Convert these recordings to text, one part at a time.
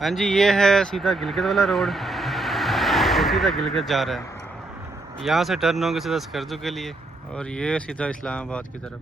हाँ जी, ये है सीधा गिलगित वाला रोड। ये सीधा गिलगित जा रहा है। यहाँ से टर्न होंगे सीधा स्कर्दू के लिए, और ये सीधा इस्लामाबाद की तरफ।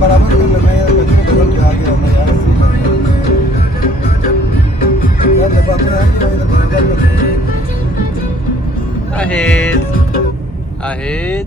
बराबर कर लेना यार, बजने बदल के आ गया होना यार, ऐसे ही करना यार, जब अपने आएंगे ना इधर बराबर कर लेना। अहेद अहेद।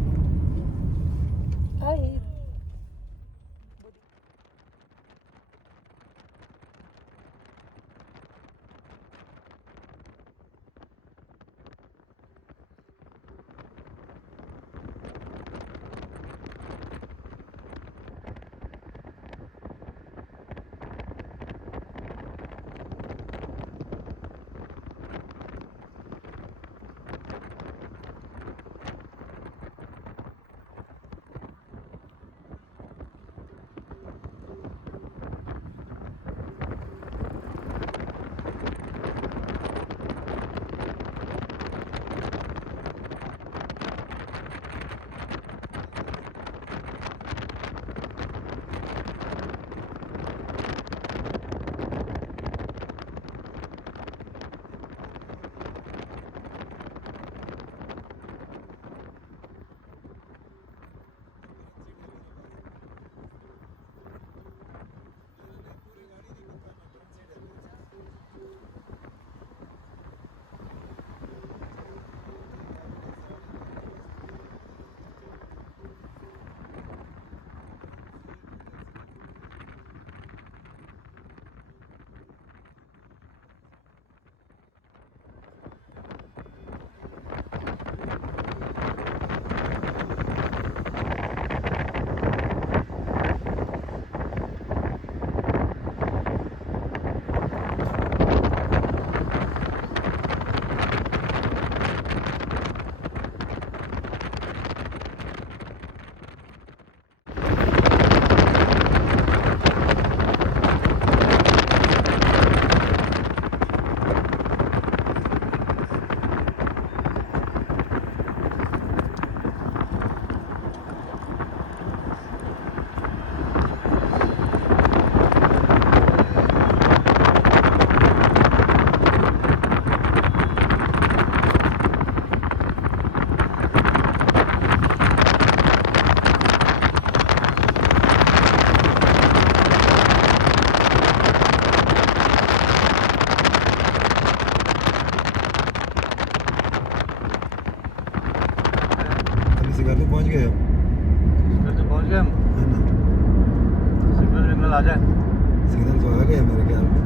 स्कर्दू पहुंच गए हो? स्कर्दू पहुंच गए हम। है ना? सिग्नल विग्नल आ जाए। सिग्नल तो आ गए मेरे ख्याल में।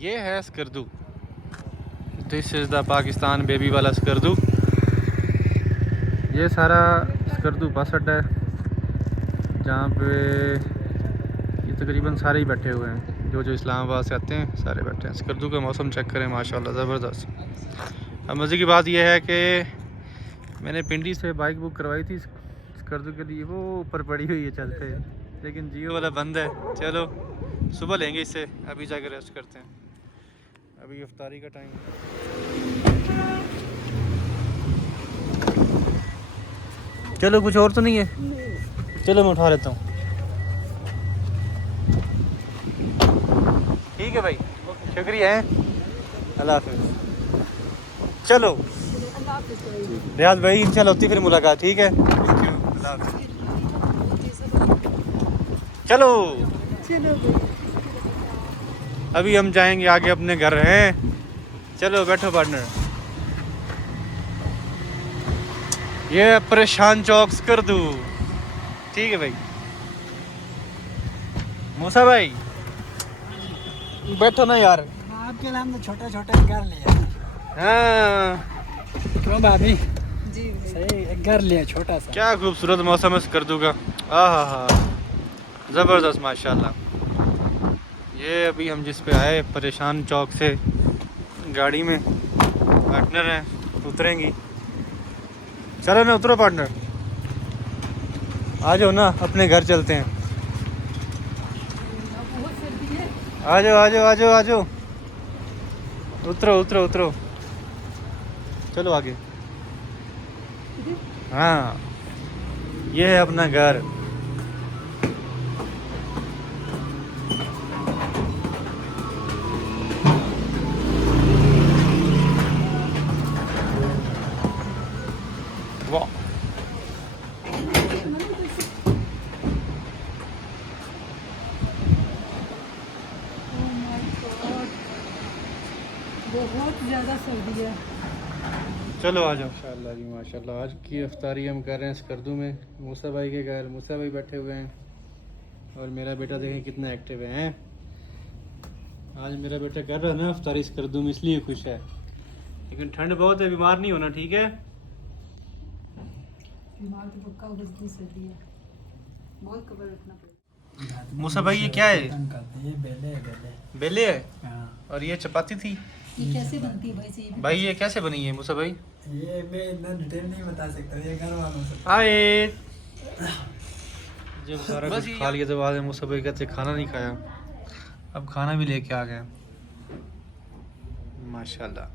ये है Skardu. This is the Pakistan baby वाला स्कर्दू। ये सारा स्कर्दू बस अड्डा है जहाँ पे ये तकरीबन सारे ही बैठे हुए हैं। जो जो इस्लामाबाद से आते हैं सारे बैठे हैं। स्कर्दू का मौसम चेक करें, माशाल्लाह ज़बरदस्त। अब मज़े की बात यह है कि मैंने पिंडी से बाइक बुक करवाई थी स्कर्दू के लिए, वो ऊपर पड़ी हुई है छत पे, लेकिन जियो वाला बंद है। चलो सुबह लेंगे इससे, अभी जाकर रेस्ट करते हैं। अभी इफ्तारी का टाइम है। चलो कुछ और तो नहीं है? चलो मैं उठा लेता हूँ। ठीक है भाई, शुक्रिया है, अल्लाह हाफिज़। चलो रियाज भाई, इंशाल्लाह होती फिर मुलाकात, ठीक है? अल्लाह हाफिज़। चलो अभी हम जाएंगे आगे अपने घर हैं। चलो बैठो पार्टनर। ये परेशान चौक स्कर्दू, ठीक है भाई। मूसा भाई बैठो ना यार। आपके लिए हमने छोटे छोटे घर लिया। हाँ क्यों भाभी? जी सही, एक घर लिया छोटा सा। क्या खूबसूरत मौसम है स्कर्दू का, आहा हा, ज़बरदस्त माशाल्लाह। ये अभी हम जिस पे आए परेशान चौक से गाड़ी में पार्टनर हैं, उतरेंगी। चलो ना उतरो पार्टनर, आ जाओ ना, अपने घर चलते हैं। आ जाओ आ जाओ आ जाओ आ जाओ, उतरो उतरो उतरो, चलो आगे। हाँ ये है अपना घर। वाह बहुत ज़्यादा सर्दी है। चलो आ जाओ। माशाल्लाह जी माशाल्लाह, आज की इफ्तारी हम कर रहे हैं स्कर्दू में, मूसा भाई के घर। मूसा भाई बैठे हुए हैं और मेरा बेटा देखें कितना एक्टिव है। आज मेरा बेटा कर रहा है ना इफ्तारी स्कर्दू में, इसलिए खुश है। लेकिन ठंड बहुत है, बीमार नहीं होना, ठीक है? बीमार तो पक्का होगा, इतनी सर्दी है, बहुत खबर रखना पड़ेगा। मूसा भाई ये क्या है? ये बेले है, बेले। बेले है। हाँ। और ये चपाती थी। ये कैसे बनती है भाई से? भाई ये कैसे बनी है मूसा भाई? ये मैं इतना डिटेल नहीं बता सकता, ये घर वालों से। आए जब सारा कुछ खा लिया तो बाद में मूसा भाई कहते खाना नहीं खाया। अब खाना भी लेके आ गए माशाल्लाह।